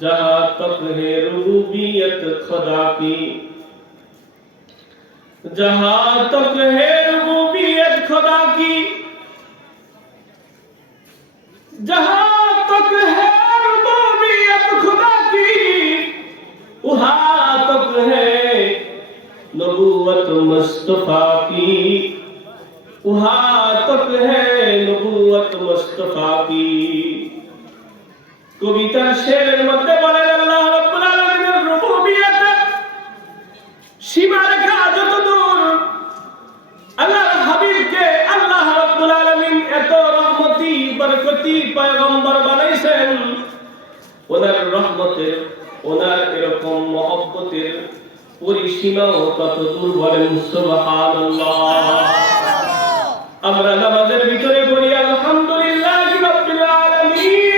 जहाँ तक है रुबूबियत खुदा की, जहाँ तक है रुबूबियत खुदा की, जहाँ तक है रुबूबियत खुदा की, वहाँ तक है नबूवत मुस्तफा की, वहाँ तक है नबूवत मुस्तफा की। কবিতার শেরের মধ্যে বলেন আল্লাহ রাব্বুল আলামিনের রুবুবিয়ত সীমারেখা যতদূর আল্লাহর হাবিবকে আল্লাহ রাব্বুল আলামিন এত রহমতি বরকতি পয়গম্বর বানাইছেন, ওনার রহমতের ওনার এরকম মহব্বতের পরিসীমাও কতদূর বলেন সুবহানাল্লাহ। আমরা নামাজের ভিতরে বলি আলহামদুলিল্লাহি রাব্বিল আলামিন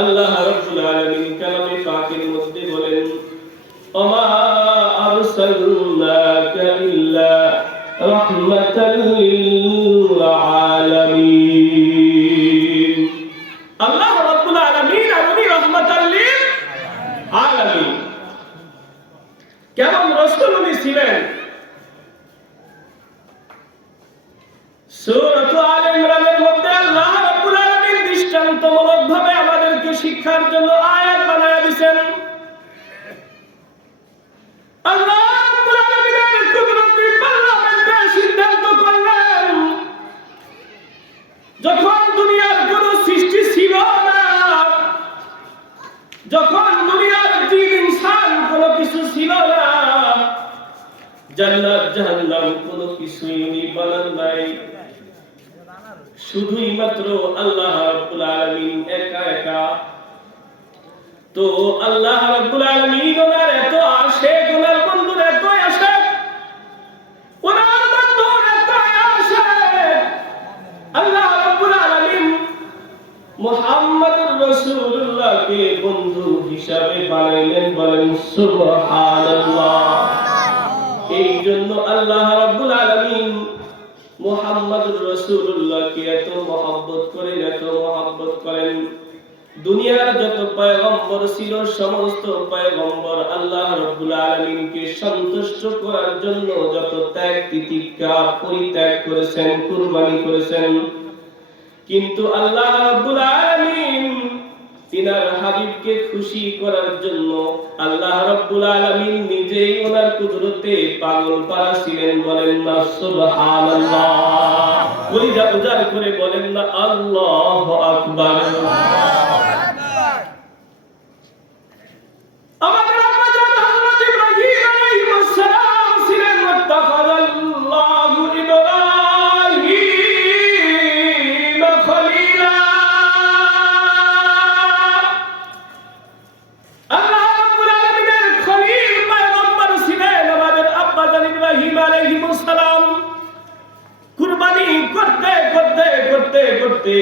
আল্লাহ রাব্বুল আলামিন কালামে পাকের মধ্যে বলেন ওমা আরসালনাকা ইল্লা রাহমাতাল লিল আলামিন। আল্লাহ রাব্বুল আলামিন আপনি রাহমাতাল লিল আলামিন। কেমন রাসূল উনি ছিলেন? সূরা আলে ইমরানের মধ্যে আল্লাহ রাব্বুল আলামিন দৃষ্টান্তমূলকভাবে আমাদেরকে শিক্ষার জন্য আয়াত বানায়া দিয়েছেন। আল্লাহ রাব্বুল আলামিনের কুদরতি পার্লামেন্টে সিদ্ধান্ত করলেন, যখন দুনিয়ার কোনো সৃষ্টি ছিল না, যখন দুনিয়ার জিন ইনসান কোনো কিছু ছিল না, জান্নাত জাহান্নাম কোনো কিছুই উনি বানান নাই, শুধুই মাত্র আল্লাহ রাব্বুল আলামিন একা একা। তো আল্লাহ রাব্বুল আলামিন ওনার এত আশিক, ওনার বন্ধুর এত আশিক, ওনার বন্ধুর এত আশিক, আল্লাহ রাব্বুল আলামিন মুহাম্মদুর রাসূলুল্লাহকে বন্ধু হিসাবে বানাইলেন। বলেন সুবহানাল্লাহ। এই জন্য আল্লাহ রাব্বুল আলামিন মুহাম্মদুর রাসূলুল্লাহকে এত মহব্বত করেন, এত মহব্বত করেন। দুনিয়ার যত পয়গম্বর ছিল, সমস্ত পয়গম্বর আল্লাহ রাব্বুল আলামিনকে সন্তুষ্ট করার জন্য যত ত্যাগ তিতিক্ষা পরিত্যাগ করেছেন, কুরবানি করেছেন, কিন্তু আল্লাহ রাব্বুল আলামিন তিনার হাবিবকে খুশি করার জন্য আল্লাহ রাব্বুল আলামিন নিজেই ওনার কুদরতে পাগল পারা ছিলেন। বলেন না সুবহানাল্লাহ। কলিজা উজাড় করে বলেন না আল্লাহু আকবার। আমাদের আব্বাজান হযরত ইব্রাহিম আলাইহিস সালাম ছিলেন মুত্তাখাযাল্লাহু ইব্রাহিম খলিলা। আল্লাহ রাব্বুল আলামিনের খলিল পয়গম্বর ছিলেন আমাদের আব্বাজান ইব্রাহিম আলাইহিস সালাম। কুরবানি করতে করতে করতে করতে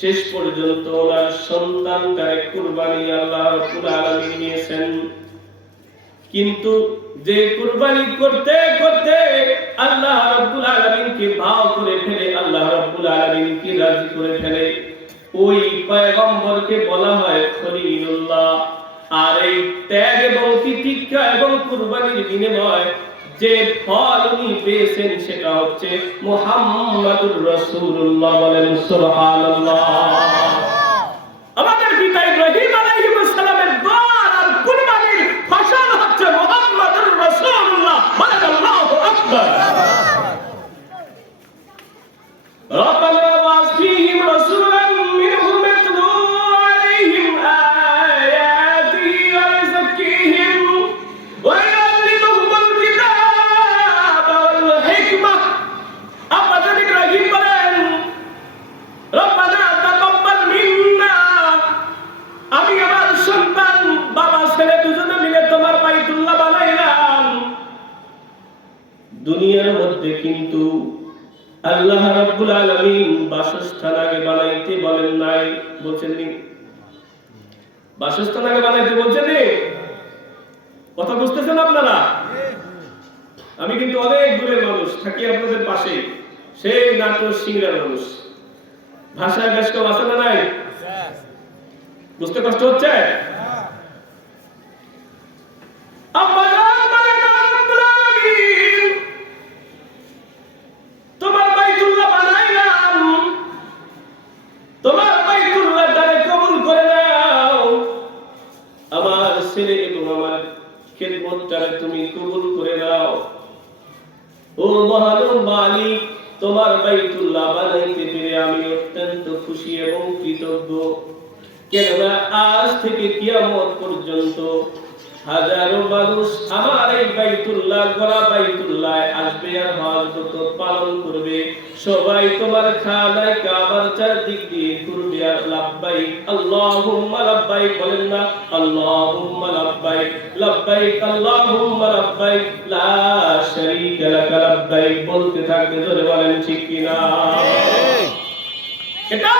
শেষ পর্যন্ত ওনার সন্তানটাকে কুরবানি আল্লাহ রাব্বুল আলামিন নিয়েছেন। কিন্তু যে কুরবানি করতে করতে আল্লাহ রাব্বুল আলামিনকে ভাও করে ফেলে, আল্লাহ রাব্বুল আলামিনকে রাজি করে ফেলে, ওই পয়গম্বরকে বলা হয় খলিলুল্লাহ। আর এই ত্যাগ এবং তিতিক্ষা এবং কুরবানির বিনিময় যে ফল উনি পেয়েছেন সেটা হচ্ছে মুহাম্মাদুর রাসূলুল্লাহ। বলেন সুবহানাল্লাহ। আমাদের পিতা ইব্রাহিম আলাইহিস সালামের দোয়া আর কুরবানির ফসল হচ্ছে মুহাম্মাদুর রাসূলুল্লাহ। বলেন আল্লাহু আকবার। রব্বানা ওয়াস ফীহিম রাসূলান মিনহুম ইয়াতলু আলাইহিম আয়াতিহি ওয়া ইউযাক্কিহিম ওয়া ইউআল্লিমুহুমুল কিতাবা ওয়াল হিকমাহ। আব্বাজান ইব্রাহিম বলেন, রব্বানা তাকাব্বাল মিন্না, আমি আমার সন্তান বাবা ছেলে দুজনে মিলে তোমার বাইতুল্লাহ বানাইলাম। দুনিয়ার মধ্যে কিন্তু আল্লাহ রাব্বুল আলামিন বাসস্থান আগে বানাইতে বলেন নাই, বলছেন নি? বাসস্থান আগে বানাইতে বলছেন নি? কথা বুঝতেছেন আপনারা? আমি কিন্তু অনেক দূরের মানুষ, থাকি আপনাদের পাশে। সেই নাটোর সিংড়ার মানুষ। ভাষায় বেশ কম আছে না নাই? বুঝতে কষ্ট হচ্ছে? তোমার বাইতুল্লাহ বানাইলাম, তোমার বাইতুল্লাহ দ্বারে কবুল করে নাও। আমার ছেলে এবং আমার খেদমতটারে তুমি কবুল করে নাও। ও মহান মালিক, তোমার বাইতুল্লাহ বানাইতে পেরে আমি অত্যন্ত খুশি এবং কৃতজ্ঞ। কেননা আজ থেকে কিয়ামত পর্যন্ত হাজারো মানুষ আমার এই বাইতুল্লাহ গড়া বাইতুল্লাহ আসবে আর হজ পালন করবে। সবাই তোমার খানায় কাবার চারদিক দিয়ে ঘুরবে আর লাব্বাইক আল্লাহুম্মা লাব্বাইক বলেন না? আল্লাহুম্মা লাব্বাইক লাব্বাইক আল্লাহুম্মা লাব্বাইক লা শারীকা লাক লাব্বাইক বলতে থাকবে। জোরে বলেন ঠিক কিনা? এটা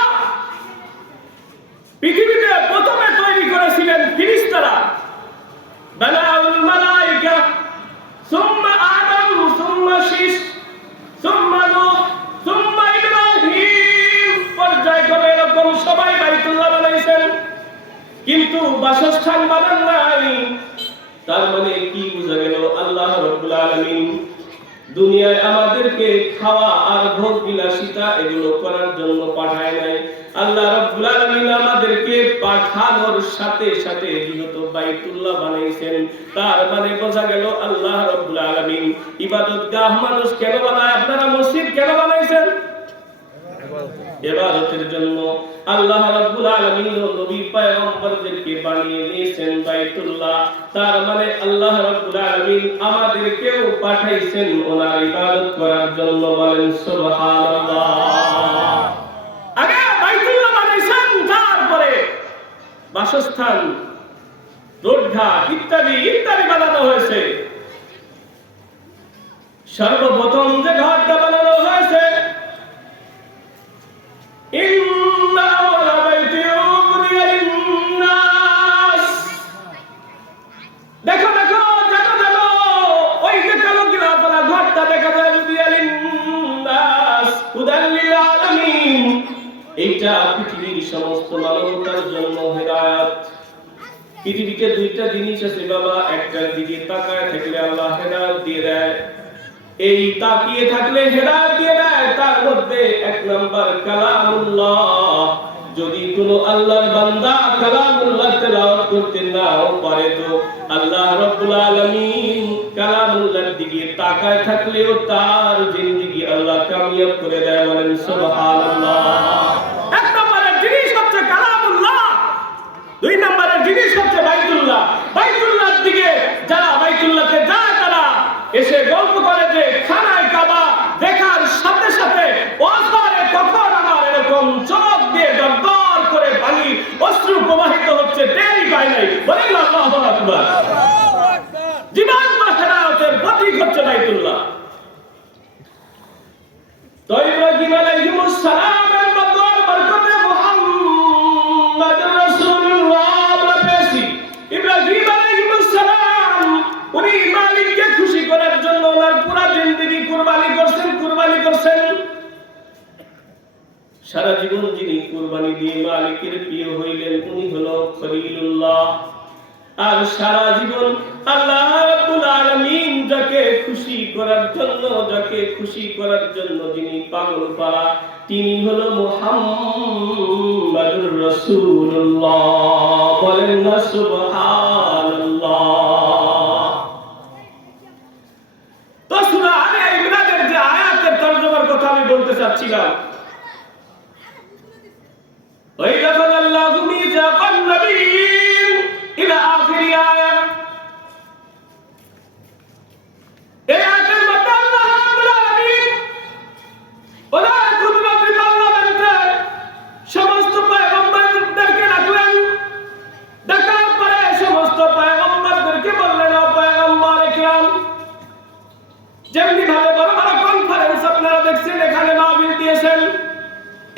পৃথিবীতে প্রথমে তৈরি করেছিলেন ফেরেশতারা। বানাউল মালায়েকা সুম্মা আদম সুম্মা শীস সুম্মা নূহ সুম্মা ইব্রাহিম, পর্যায়ক্রমে এরকম সবাই বাইতুল্লাহ বানাইছেন, কিন্তু বাসস্থান বানান নাই। তার মানে কি বোঝা গেল? আল্লাহ রাব্বুল আলামিন দুনিয়ায় আমাদেরকে খাওয়া আর ভোগ বিলাসিতা এগুলো করার জন্য পাঠায় নাই। আল্লাহ রাব্বুল আলামিন আমাদেরকে পাঠানোর সাথে সাথে যেহেতু বাইতুল্লাহ বানাইছেন, তার মানে বোঝা গেল আল্লাহ রাব্বুল আলামিন ইবাদতগাহ মানুষ কেন বানায়? আপনারা মসজিদ কেন বানাইছেন? ইবাদতের জন্য। আল্লাহ রাব্বুল আলামিন নবী পয়গম্বরদেরকে বানিয়ে দিয়েছেন বাইতুল্লাহ, তার মানে আল্লাহ রাব্বুল আলামিন আমাদেরকেও পাঠাইছেন ওনার ইবাদত করার জন্য। বলেন সুবহানাল্লাহ। আগে বাইতুল্লাহ বানাইছেন, তারপরে বাসস্থান রোডঘাট ইত্যাদি ইত্যাদি বানানো হয়েছে। সর্বপ্রথম যে ঘরটা বানানো হয়েছে, দেখো দেখো জানো জানো ওই যে কালো গিলাফালা ঘরটা দেখা যায়, হুদাল্লিল আলামিন। এইটা পৃথিবীর সমস্ত মানবতার জন্য হেদায়েত। পৃথিবীতে দুইটা জিনিস আছে বাবা, একটার দিকে তাকায় থাকলে আল্লাহ হেদায়েত দিয়ে দেয়, এই তাকিয়ে থাকলে হেদায়েত দিয়ে দেয়। তার মধ্যে এক নাম্বার কালামুল্লাহ। যদি কোনো আল্লাহর বান্দা কালামুল্লাহ তেলাওয়াত করতে নাও পারে, তো আল্লাহ রাব্বুল আলামিন কালামুল্লাহর দিকে তাকায় থাকলেও তার জিন্দেগি আল্লাহ কামিয়াব করে দেয়। বলেন সুবহানাল্লাহ। এক নম্বরের জিনিস হচ্ছে কালামুল্লাহ, দুই নম্বরের জিনিস হচ্ছে বাইতুল্লাহ। বাইতুল্লাহর দিকে যারা বাইতুল্লাহতে যায় তারা এসে গল্প করে যে খানায় কাবা দেখার সাথে সাথে ওয়াজবারে কখন আমার এরকম চোখ দিয়ে দরদর করে পানি অশ্রু প্রবাহিত হচ্ছে, টেরই পায় নাই। বলেন আল্লাহু আকবার। জীবন্ত হেদায়েতের প্রতীক হচ্ছে বাইতুল্লাহ। তো ইব্রাহিম আলাইহিস সালামের বদর বরকতে মুহাম্মদ রাসূলুল্লাহ আমরা পেয়েছি। ইব্রাহিম আলাইহিস সালাম উনি মালিককে খুশি করার জন্য ওনার পুরো জিন্দেগি কুরবানি করছেন। সারা জীবন যিনি কুরবানি দিয়ে মালিকের প্রিয় হইলেন উনি হলো খলিলুল্লাহ। আর সারা জীবন আল্লাহ রাব্বুল আলামিন যাকে খুশি করার জন্য যিনি পাগল পারা, তিনি হলো মুহাম্মাদুর রাসূলুল্লাহ। বলেন না সুবহানাল্লাহ। তো সূরা আলে ইমরানের যে আয়াতের তরজমার কথা আমি বলতে চাচ্ছিলাম, ওই যখন আল্লাহু মিযাকান নবিয়্যিন ইলা আখির আয়াত, এই আয়াতের মধ্যে আল্লাহ রাব্বুল আলামিন ওনার কুদরতি পার্লামেন্টে সমস্ত পয়গম্বরদেরকে ডাকলেন। ডাকার পরে সমস্ত পয়গম্বরদেরকে বললেন, ও পয়গম্বর ইকরাম, যেমনি ভাবে বড় বড় কনফারেন্স আপনারা দেখছেন এখানে মাহফিল দিয়েছেন,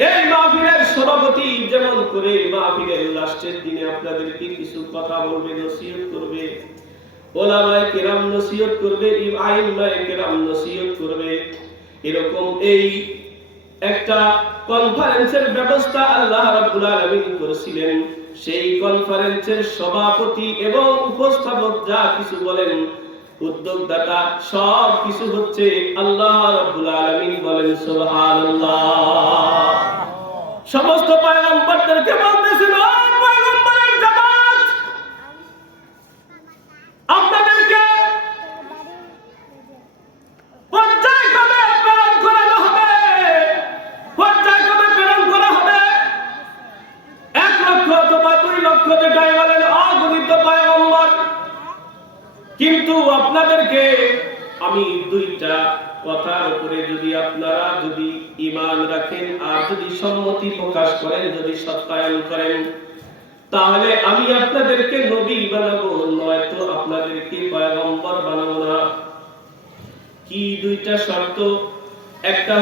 এই মাহফিলের সভাপতি যেমন করে মাহফিলের লাস্টের দিনে আপনাদেরকে কিছু কথা বলবে, নসিহত করবে, ওলামায়ে কেরাম নসিহত করবে, আইম্মায়ে কেরাম নসিহত করবে, এরকম এই একটা কনফারেন্সের ব্যবস্থা আল্লাহ রাব্বুল আলামিন করেছিলেন। সেই কনফারেন্সের সভাপতি এবং উপস্থাপক যা কিছু বলেন, উদ্যোগদাতা সব কিছু হচ্ছে আল্লাহ রাব্বুল আলামিন। বলেন সুবহানাল্লাহ। সমস্ত পয়গম্বরদেরকে বলতেছেন, ও পয়গম্বরের জামাত, আপনাদেরকে পর্যায়ক্রমে প্রেরণ করানো হবে, পর্যায়ক্রমে প্রেরণ করা হবে। 1 লক্ষ অথবা 2 লক্ষ, যেটাই বলেন, অগণিত পয়গম্বর। কিন্তু আপনাদেরকে আমি 2টা কথার উপরে যদি আপনারা যদি ঈমান রাখেন আর যদি সম্মতি প্রকাশ করেন, যদি সত্যায়ন করেন, তাহলে আমি আপনাদেরকে নবী বানাবো, নয়তো আপনাদেরকে পয়গম্বর বানাবো না। কি 2টা শর্ত? একটা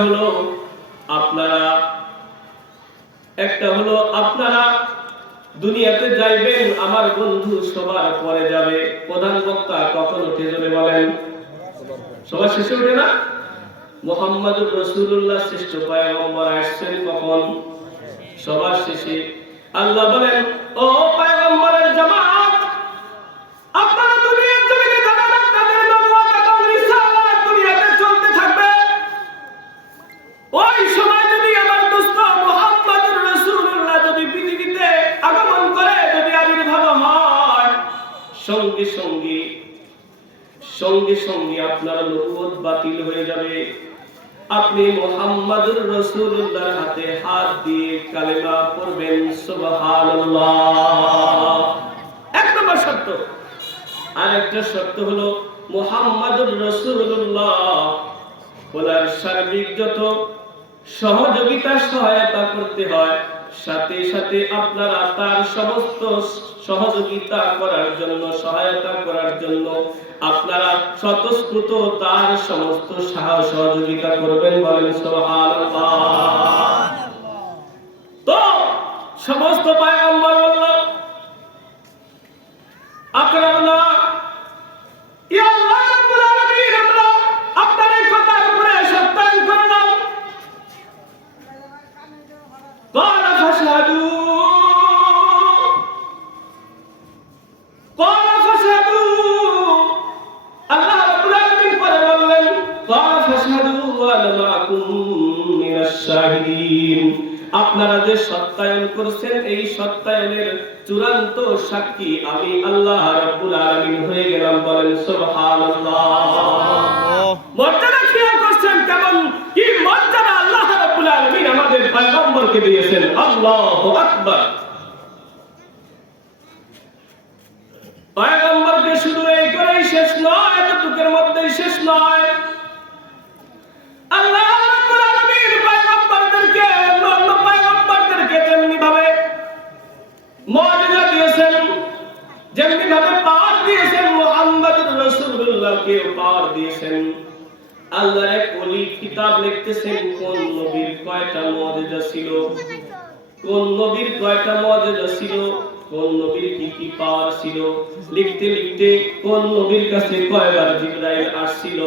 হলো আপনারা দুনিয়াতে যাইবেন, আমার বন্ধু সবার পরে যাবে। প্রধান বক্তা কখন উঠে যাবে বলেন? সবার শেষে ওঠে না? মুহাম্মদুর রাসূলুল্লাহ শ্রেষ্ঠ পয়গম্বর আসছেন কখন? সবার শেষে। আল্লাহ বলেন, ও পয়গম্বরের জামাত, আপনারা দুনিয়ার জমিনে যাবেন, আপনাদের নবুয়ত এবং রিসালাত দুনিয়াতে চলতে থাকবে। ওই সময় যদি আমার দোস্ত মুহাম্মদুর রাসূলুল্লাহ যদি পৃথিবীতে আগমন করে, যদি আবির্ভাব হয়, সঙ্গে সঙ্গে আপনার নবুয়ত বাতিল হয়ে যাবে। আপনি মুহাম্মদুর রাসূলুল্লাহর হাতে হাত দিয়ে কালেমা পড়বেন, সুবহানাল্লাহ। 1 নম্বর শর্ত। আর একটা শর্ত হলো মুহাম্মদুর রাসূলুল্লাহ বলার সার্বিক যত সহযোগিতা সহায়তা করতে হয়, সাথে সাথে আপনারা তার সমস্ত সহযোগিতা করার জন্য, সহায়তা করার জন্য আপনারা স্বতঃস্ফূর্ত তার সমস্ত সহযোগিতা করবেন। বলেন সুবহানাল্লাহ। তো সমস্ত পয়গম্বর বলল, আকরামনা ইয়া আল্লাহ রাব্বুল আলামিন, আমরা আপনার এই কথার উপরে সত্যায়ন করলাম। ক্বালা ফাশহাদু, আল্লাহ রাব্বুল আলামিন পরে বললেন, ক্বালা ফাশহাদু ওয়া আনা মাআকুম মিনাশ শাহিদিন। আপনারা যে সত্যায়ন করেছেন, এই সত্যায়নের চূড়ান্ত সাক্ষী আমি আল্লাহ রাব্বুল আলামিন হয়ে গেলাম। বলেন সুবহানাল্লাহ। মর্যাদা খেয়াল করছেন কেমন, কি মর্যাদা আল্লাহ রাব্বুল আলামিন আমাদের পয়গম্বরকে দিয়েছেন। আল্লাহু আকবার। পয়গম্বরকে শুধু এই করেই শেষ নয়, এতটুকুর মধ্যেই শেষ নয়। আল্লাহ রাব্বুল আলামিন পয়গম্বরদেরকে, অন্য পয়গম্বরদেরকে যেমনি ভাবে মুআজিজা দিয়েছেন, যেমনি ভাবে পাওয়ার দিয়েছেন, মুহাম্মদুর রাসূলুল্লাহকে পাওয়ার দিয়েছেন। আল্লাহর এক ওলি কিতাব লিখতেছেন, কোন নবীর কয়টা মুআজিজা ছিল, কোন নবীর কয়টা মুআজিজা ছিল, কোন নবীর কি কি পাওয়ার ছিল। লিখতে লিখতে কোন নবীর কাছে কয়বার জিবরাইল আসছিল,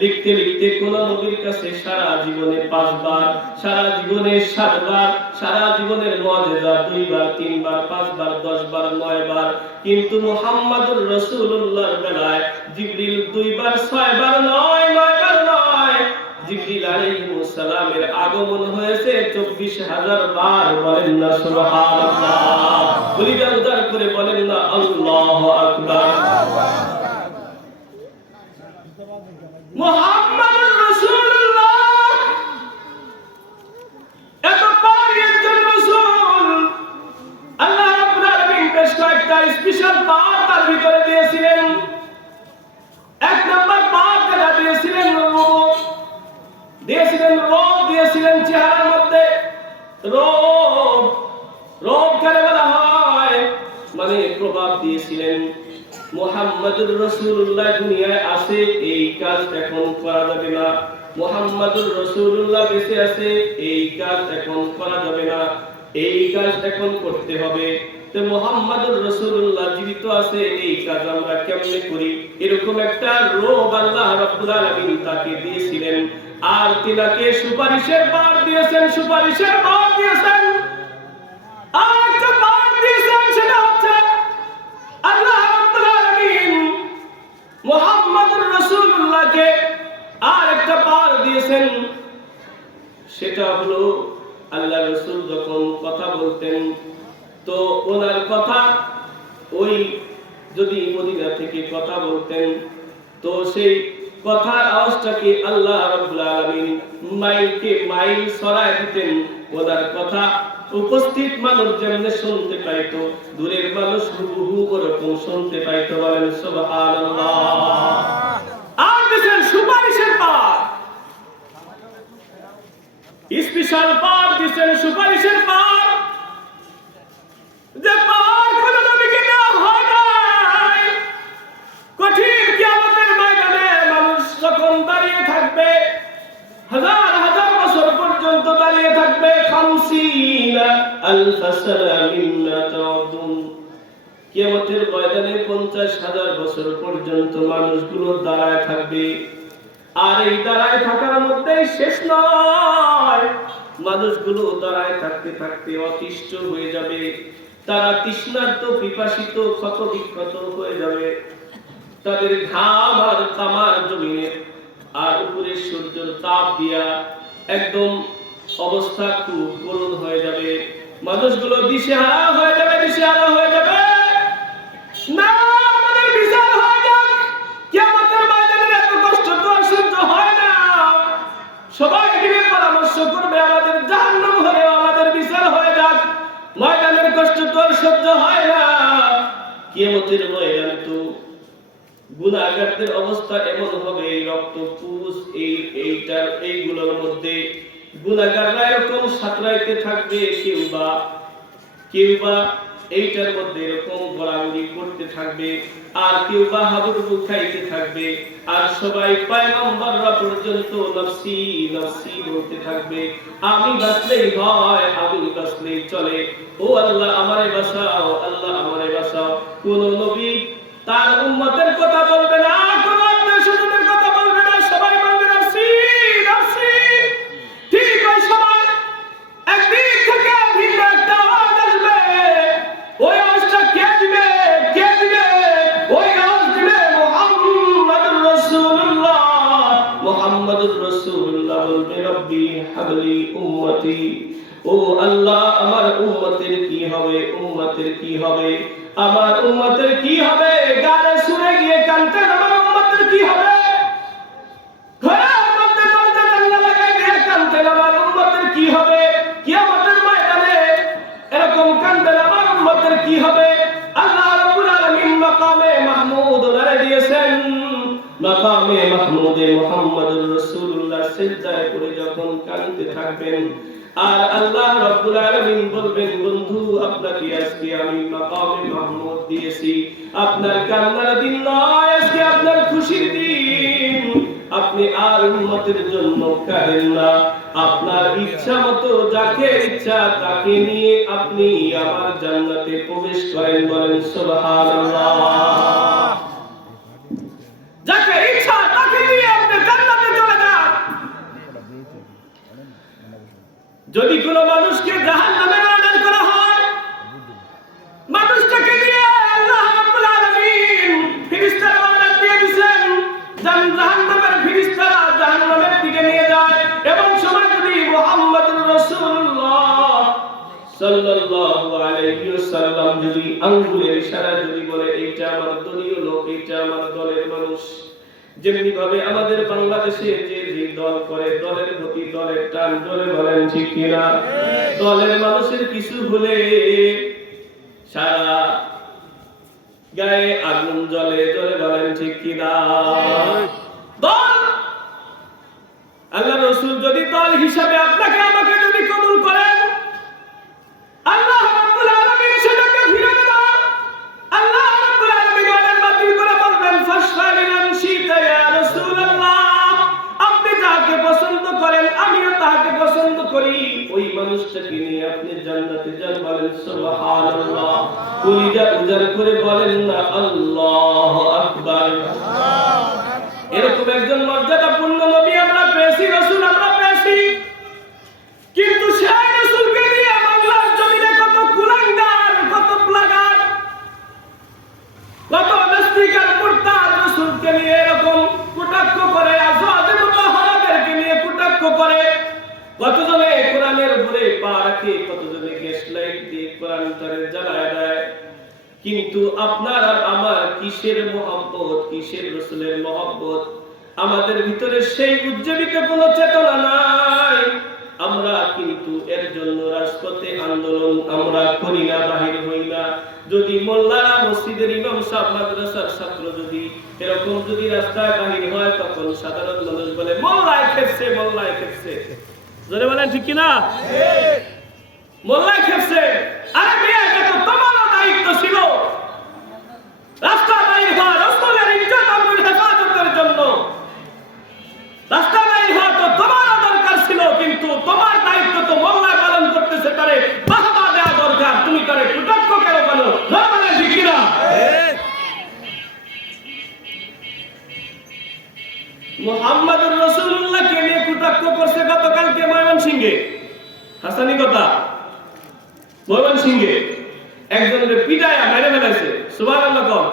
লিখতে লিখতে কোন নবীর কাছে সারা জীবনে 5 বার, সারা জীবনে 7 বার, সারা জীবনের মুআজিজা 2 বার, 3 বার, 5 বার, 10 বার, 9 বার। কিন্তু মুহাম্মদুর রাসূলুল্লাহর বেলায় জিবরিল 2 বার, 6 বার নয়, 9 বার নয়, জিবরিল আলাইহিস সালামের আগমন হয়েছে 24,000 বার। বলেন না সুবহানাল্লাহ। বলিদান উদার করে বলেন না আল্লাহু আকবার। মুহাম্মদুর রাসূলুল্লাহ এত পাওয়ার একজন রাসূল, আল্লাহ রাব্বুল আলামিন বেশ কয়েকটা স্পেশাল পাওয়ার তার ভিতরে দিয়েছিলেন। 1 নম্বর পাওয়ার তারা দিয়েছিলেন রূপ, দিয়েছিলেন চেহারার মধ্যে রূপ কারে বলা হয়, মানে প্রভাব দিয়েছিলেন। মুহাম্মদুর রাসূলুল্লাহ দুনিয়ায় আসে, এই কাজ এখন করা যাবে না। মুহাম্মদুর রাসূলুল্লাহ বেঁচে আছে, এই কাজ এখন করা যাবে না, এই কাজ এখন করতে হবে। তো মুহাম্মদুর রাসূলুল্লাহ জীবিত আছে, এই কাজ আমরা কেমনে করি? এরকম একটা রূপ আল্লাহ রাব্বুল আলামিন তাকে দিয়েছিলেন আর তিনাকে সুপারিশের বার দিয়েছেন আর একটা বার দিয়েছেন সেটা হচ্ছে আল্লাহ রাব্বুল আলামিন মুহাম্মদুর রাসূলুল্লাহকে আর একটা বার দিয়েছেন সেটা হলো আল্লাহ রাসূল যখন কথা বলতেন তো ওনার কথা ওই যদি মদিনা থেকে কথা বলতেন তো সেই কথার আওয়াজটাকে আল্লাহ রাব্বুল আলামিন মাইল ছড়ায় দিতেন ওনার কথা উপস্থিত মানুষ যেমন শুনতে পাইতো দূরের মানুষ হুবহু ওরকম শুনতে পাইতো বলেন সুবহানাল্লাহ আর দিয়েছেন সুপারিশের পার স্পেশাল পার দিয়েছেন সুপারিশের পার যে পার কোন নবীকে দেওয়া হয় নাই কঠিন কিয়ামতের ময়দানে মানুষ যখন দাঁড়িয়ে থাকবে হাজার হাজার বছর পর্যন্ত দাঁড়িয়ে থাকবে 50,000 সানা মিম্মা তাউদুন কিয়ামতের ময়দানে 50,000 বছর পর্যন্ত মানুষগুলো দাঁড়ায় থাকবে আর এই দাঁড়ায় থাকার মধ্যেই শেষ নয় মানুষগুলো দাঁড়ায় থাকতে থাকতে অতিষ্ঠ হয়ে যাবে তারা তৃষ্ণার্ত পিপাসিত ক্ষত বিক্ষত হয়ে যাবে তাদের ঘাম আর তামার জমিনে আর উপরে সূর্যের তাপ দিয়া একদম অবস্থা খুব করুণ হয়ে যাবে মানুষগুলো দিশেহারা হয়ে যাবে না আমাদের বিচার হয়ে যাক কিয়ামতের ময়দানে এত কষ্ট তো সহ্য হয় না সবাই দিকে পরামর্শ করবে আমাদের জাহান্নাম হলেও আমাদের বিচার হয়ে যাক ময়দানের কষ্ট তো সহ্য হয় না কিয়ামতের ময়দানে তো গুনাহগারদের অবস্থা এমন হবে রক্তপুষ এইগুলোর মধ্যে গুনাহগাররা এরকম সাঁতরাইতে থাকবে কেউ বা এইটার মধ্যে এরকম গড়াগড়ি করতে থাকবে আর কেউ বা হাবুডুবু খাইতে থাকবে আর সবাই পয়গম্বররা পর্যন্ত নফসি নফসি বলতে থাকবে আমি বাঁচলেই হয় আমি বাঁচলেই চলে ও আল্লাহ আমারে বাঁচাও কোন নবী তার উম্মতের কথা বলবে না কোন আত্মীয়-স্বজনের কথা বলবে না সবাই বলবে নফসি ঠিক ওই সময় একদিক থেকে ভিন্ন একটা আওয়াজ আসবে ওই আওয়াজটা কে দিবে ওই আওয়াজ দিবে মুহাম্মাদুর রাসূলুল্লাহ বলবে রব্বি হাবলি উম্মতি ও আল্লাহ আমার উম্মতের কি হবে আমার উম্মতের কি হবে গানে শুনে গিয়ে কানতে আমার উম্মতের কি হবে ঘরের মধ্যে দরজা জানলা লাগাই দিয়ে কানতে আমার উম্মতের কি হবে কিয়ামতের ময়দানে এরকম কানতে আমার উম্মতের কি হবে আল্লাহ রাব্বুল আলামিন মাকামে মাহমুদ ওনারে দিয়েছেন মাকামে মাহমুদে মুহাম্মদুর রাসূলুল্লাহ সিজদায় পড়ে যখন কানতে থাকবেন আর আল্লাহ রাব্বুল আলামিন বলবেন বন্ধু আপনাকে আজকে আমি মাকামে মাহমুদ দিয়েছি আপনার কান্নার দিন নয় আজকে আপনার খুশির দিন আপনি আর উম্মতের জন্য কাঁদেন না আপনার ইচ্ছা মতো যাকে ইচ্ছা তাকে নিয়ে আপনি আমার জান্নাতে প্রবেশ করেন বলেন সুবহানাল্লাহ যাকে ইচ্ছা তাকে নিয়ে আপনি জান্নাতে চলে যান যদি কোনো মানুষকে জাহান্নামে অর্ডার করা হয় মানুষটাকে নিয়ে আল্লাহ রাব্বুল আলামিন ফেরেশতারা অর্ডার দিয়ে দিয়েছেন জাহান্নামের ফেরেশতারা জাহান্নামের দিকে নিয়ে যায় এবং সময় যদি মুহাম্মদুর রাসূলুল্লাহ সাল্লাল্লাহু আলাইহি ওয়াসাল্লাম যদি আঙ্গুলের ইশারা যদি বলে এইটা আমার দলীয় লোক এইটা আমার দলের মানুষ যেমনি ভাবে আমাদের বাংলাদেশে যে দল করে দলের প্রতি দলের টান জোরে বলেন ঠিক কিনা দলের মানুষের কিছু হলে সারা গায়ে আগুন জ্বলে জোরে বলেন ঠিক কিনা দল আল্লাহ রাসূল যদি দল হিসাবে আপনাকে আমাকে যদি কবুল করেন আল্লাহ রাব্বুল আলামিন সেটাকে ফিরে দেন আল্লাহ রাব্বুল আলামিন অর্ডার বাতিল করে বলবেন ফাশফালিনান শিতা ইয়া রাসূলুল্লাহ আপনি যাকে পছন্দ করেন আমিও তাকে পছন্দ করি ওই মানুষটাকে নিয়ে আপনি জান্নাতে যান বলেন সুবহানাল্লাহ কলিজা উজাড় করে বলেন না আল্লাহু আকবার এরকম একজন মর্যাদাপূর্ণ নবী আমরা পেয়েছি, রাসূল আমরা পেয়েছি, কিন্তু সেই রাসূলকে নিয়ে বাংলার জমিনে কত কুলাঙ্গার, কত প্লাগার, কত নাস্তিকার মুরতাদ রাসূলকে নিয়ে এরকম কটাক্ষ করে, আজওয়াজে মুতাহহারাদেরকে নিয়ে কটাক্ষ করে, কতজনে কোরআনের উপরে পা রাখে, কতজনে গ্যাস লাইট দিয়ে কোরআনটারে জ্বালায় দেয়। কিন্তু আপনার আর আমার কিসের মহব্বত, কিসের রাসূলের মহব্বত? আমাদের ভিতরে সেই উজ্জীবিত কোনো চেতনা নাই। আমরা কিন্তু এর জন্য রাজপথে আন্দোলন আমরা করি না, বাহির হই না। যদি মোল্লারা, মসজিদের ইমাম সাহেব, মাদ্রাসার ছাত্র যদি এরকম যদি রাস্তায় বাহির হয়, তখন সাধারণ মানুষ বলে মোল্লায় খেপছে, মোল্লায় খেপছে। জোরে বলেন ঠিক কিনা? মোল্লায় খেপছে। আরে মিয়া, এটা তো তোমারও দায়িত্ব ছিল রাস্তা বাহির হওয়া, রাসূলের ইজ্জত আবরুর হেফাজতের জন্য রাস্তা বাহির হওয়া তো তোমারও দরকার ছিল, কিন্তু তোমার দায়িত্ব তো মোল্লায় পালন করতেছে, তারে বাহবা দেওয়া দরকার, তুমি তারে কটাক্ষ কেন বলো? জোরে বলেন ঠিক কিনা? মুহাম্মদুর রাসূলুল্লাহকে নিয়ে কটাক্ষ করছে গতকালকে ময়মনসিংহে, হাসানি কথা, ময়মনসিংহে একজনের পিটায়া মেরে ফেলাইছে। সুবহানাল্লাহ কও।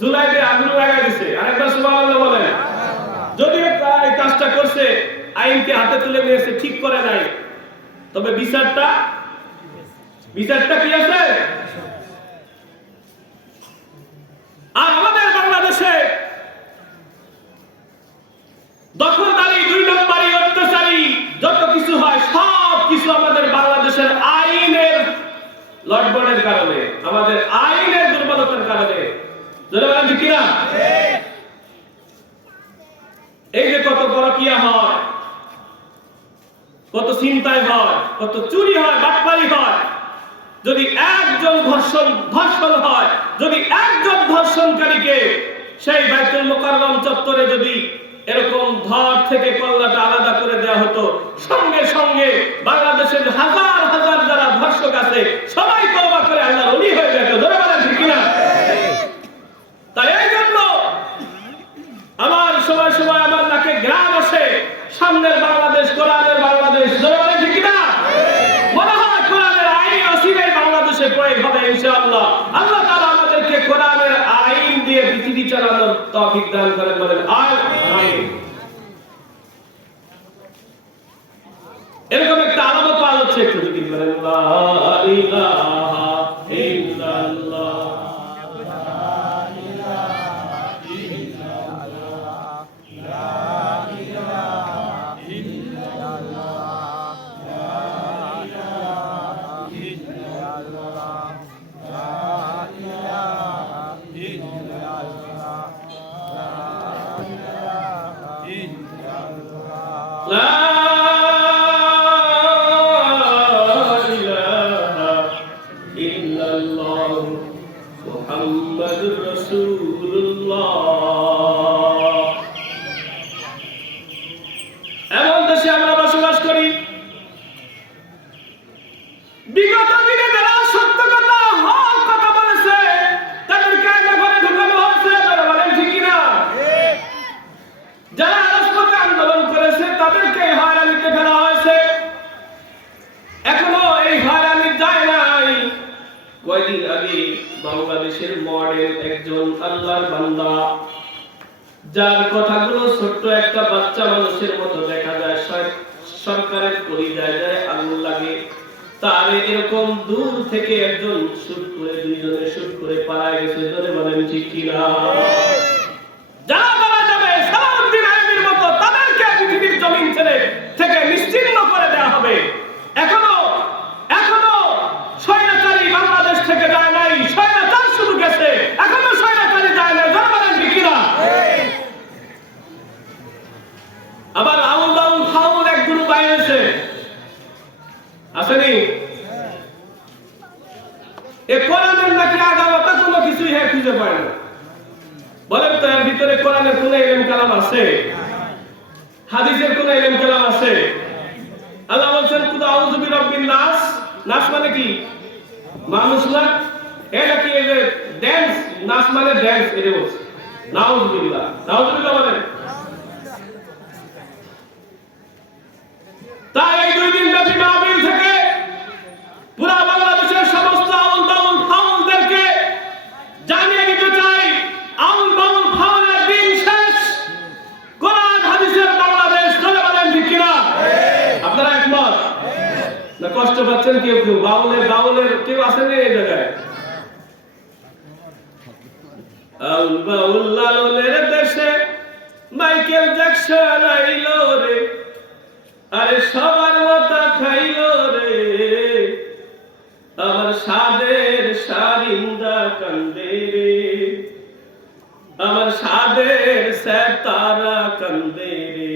জুলাইতে আগুন লাগাই দিছে। আরেকবার সুবহানাল্লাহ বলেন। যদি এই কাজটা করছে, আইনকে হাতে তুলে নিয়েছে, ঠিক করে নাই, তবে বিচারটা কি আছে? আর আমাদের বাংলাদেশে দখলদারি, 2 নম্বরি, অত্যাচারী যত কিছু হয়, সব কিছু আমাদের বাংলাদেশের আইনের লটবটের কারণে, আমাদের আইনের দুর্বলতার কারণে। যারা বলেন ঠিক কিনা? এই যে কত পরকিয়া হয়, কত ছিনতাই হয়, কত চুরি হয়, বাটপারি হয়, যদি একজন ধর্ষণ হয়, যদি একজন ধর্ষণকারীকে সেই বাইতুল মুকাররম চত্বরে যদি এরকম ধর থেকে কল্লাটা আলাদা করে দেওয়া হতো, সঙ্গে সঙ্গে বাংলাদেশের হাজার হাজার যারা ধর্ষক আছে সবাই তওবা করে আল্লাহর ওলি হয়ে যেত। ধরে বলেন ঠিক কিনা? তাই এই জন্য আমার সময় সময় আমার নাকে গ্রাম আসে, সামনের বাংলাদেশ, কোরআনের বাংলাদেশ। ধরে বলেন ঠিক কিনা? মনে হয় কোরআনের আইন আসিবে বাংলাদেশে প্রয়োগ হবে ইনশাআল্লাহ। আল্লাহ তাআলা আমাদেরকে কোরআনের আইন দিয়ে পৃথিবী চালানোর তৌফিক দান করেন, বলেন আমিন। এরকম একটা আলামত পাওয়া যাচ্ছে, একটু যদি বলেন লা ইলাহা ইল্লাল্লাহ, মুহাম্মাদুর রাসূলুল্লাহ। এমন দেশে আমরা বসবাস করি, বিগত দিনে যারা সত্য কথা, হক কথা বলেছে, তাদেরকে ঘরে ঢুকানো হচ্ছে। তারা বলেন ঠিক কিনা? যারা রাজপথে আন্দোলন করেছে তাদেরকে হয়রানিতে ফেলা হয়েছে। এখনো এই হয়রানি যায় নাই। কয়েকদিন আগে বাংলাদেশের মডেল একজন আল্লাহর বান্দা, যার কথাগুলো ছোট্ট একটা বাচ্চা মানুষের মতো দেখা যায়, সরকারের কলিজায় যায় আগুন লাগে, তার এরকম দূর থেকে একজন শুট করে, 2 জনে শুট করে পালায় গেছে। ধরে বলেন ঠিক কিনা? যারা মারা যাবে সালাউদ্দিন আইয়ুবীর মতো, তাদেরকে পৃথিবীর জমিন থেকে নিশ্চিহ্ন করে দেওয়া হবে। এখনো স্বৈরাচারী বাংলাদেশ থেকে যায় নাই, স্বৈরাচার শুরু গেছে, এখনো স্বৈরাচারী যায় নাই। যারা বলেন ঠিক কিনা? আবার আউল বাউল ফাউল এক গ্রুপ আইছে, আসেনি? এ কোরআনের নাকি আগামতা কোনো কিছুই খুঁজে পায় না। বলেন তো, এর ভিতরে কোরআনের কোন ইলম কালাম আছে? হাদিসের কোন ইলম কালাম আছে? আল্লাহ বলেন কুল আউযু বিরাব্বিন নাস। নাস মানে কি? মানুষ না। এটা কি এই যে ড্যান্স? নাস মানে ড্যান্স, এটা বলছে। নাউজুবিল্লাহ, নাউজুবিল্লাহ বলেন। তাই এই 2 দিন ব্যাপী মাহফিল থেকে পুরা বাংলাদেশের সমস্ত আউল বাউল ফাউলদেরকে জানিয়ে দিতে চাই, আউল বাউল ফাউলের দিন শেষ, কোরআন হাদিসের বাংলাদেশ। বলেন ঠিক কিনা? আপনারা একমত না? কষ্ট পাচ্ছেন কেউ কেউ? বাউলের কেউ আছেন এই জায়গায়? আউল বাউল লালনের দেশে মাইকেল জ্যাকসন আইলো রে, আরে সবার মাথা খাইলো রে, আমার সাদের সারিন্দা কান্দে রে, আমার সাদের সেতারা কান্দে রে।